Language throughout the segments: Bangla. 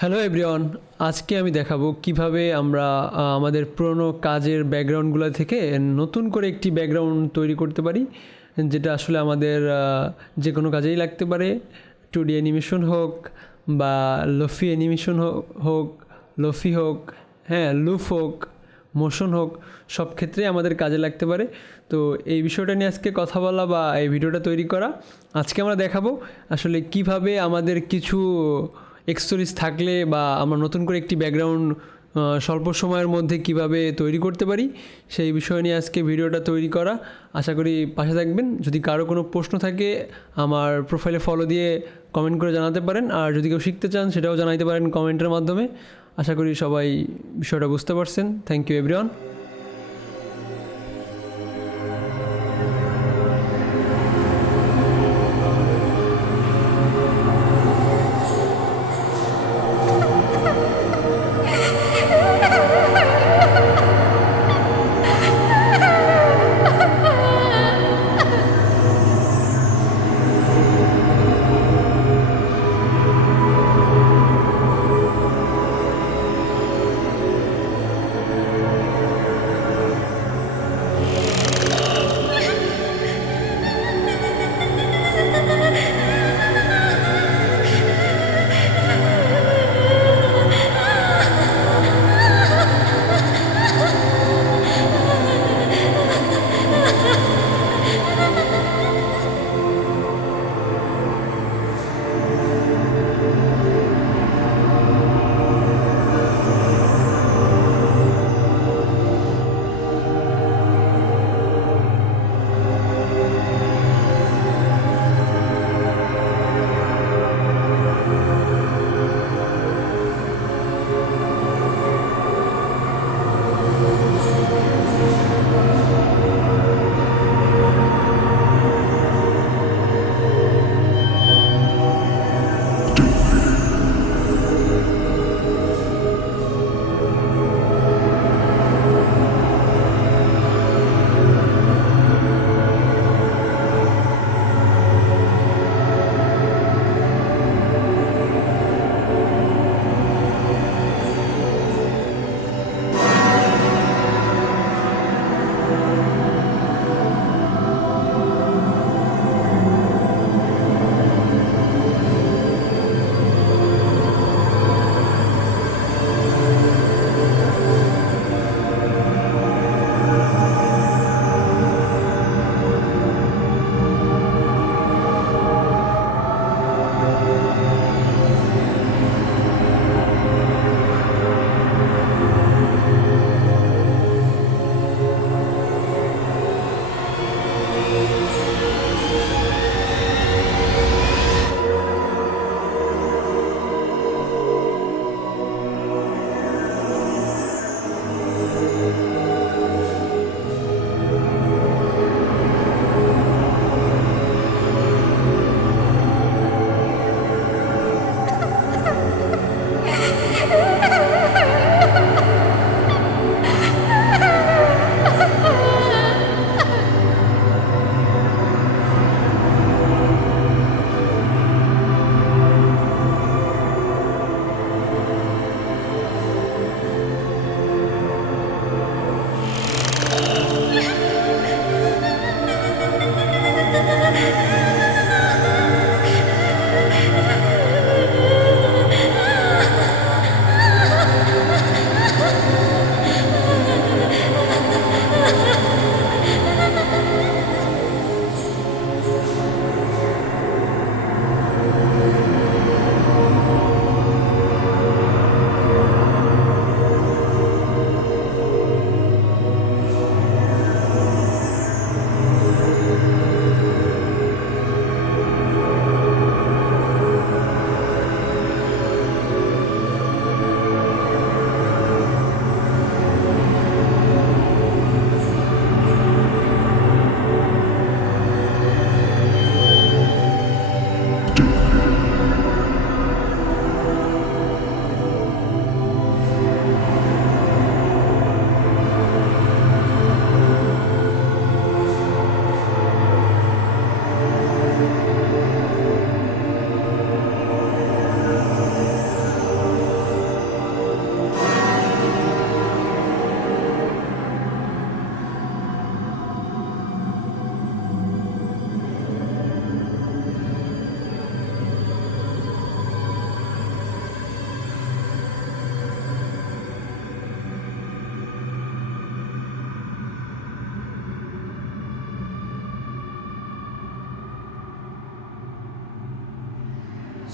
হ্যালো এভরিওয়ান, আজকে আমি দেখাবো কিভাবে আমরা আমাদের পুরনো কাজের ব্যাকগ্রাউন্ডগুলো থেকে নতুন করে একটি ব্যাকগ্রাউন্ড তৈরি করতে পারি, যেটা আসলে আমাদের যে কোনো কাজেই লাগতে পারে। 2D অ্যানিমেশন হোক বা লোফি অ্যানিমেশন হোক, লোফি হোক, হ্যাঁ লুফ হোক, মোশন হোক, সব ক্ষেত্রে আমাদের কাজে লাগতে পারে। তো এই বিষয়টা নিয়ে আজকে কথা বলা বা এই ভিডিওটা তৈরি করা, আজকে আমরা দেখাবো আসলে কিভাবে আমাদের কিছু এক্সেসরিজ থাকলে বা আমরা নতুন করে একটি ব্যাকগ্রাউন্ড স্বল্প সময়ের মধ্যে কিভাবে তৈরি করতে পারি, সেই বিষয় নিয়ে আজকে ভিডিওটা তৈরি করা। আশা করি পাশে থাকবেন। যদি কারো কোনো প্রশ্ন থাকে আমার প্রোফাইলে ফলো দিয়ে কমেন্ট করে জানাতে পারেন, আর যদি কেউ শিখতে চান সেটাও জানাতে পারেন কমেন্টের মাধ্যমে। আশা করি সবাই বিষয়টা বুঝতে পারছেন। Thank you everyone.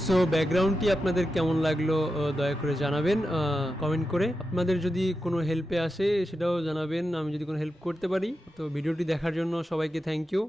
সো ব্যাকগ্রাউন্ডটি আপনাদের কেমন লাগলো দয়া করে জানাবেন কমেন্ট করে। আপনাদের যদি কোনো হেল্পে আসে সেটাও জানাবেন, আমি যদি কোনো হেল্প করতে পারি। তো ভিডিওটি দেখার জন্য সবাইকে থ্যাংক ইউ।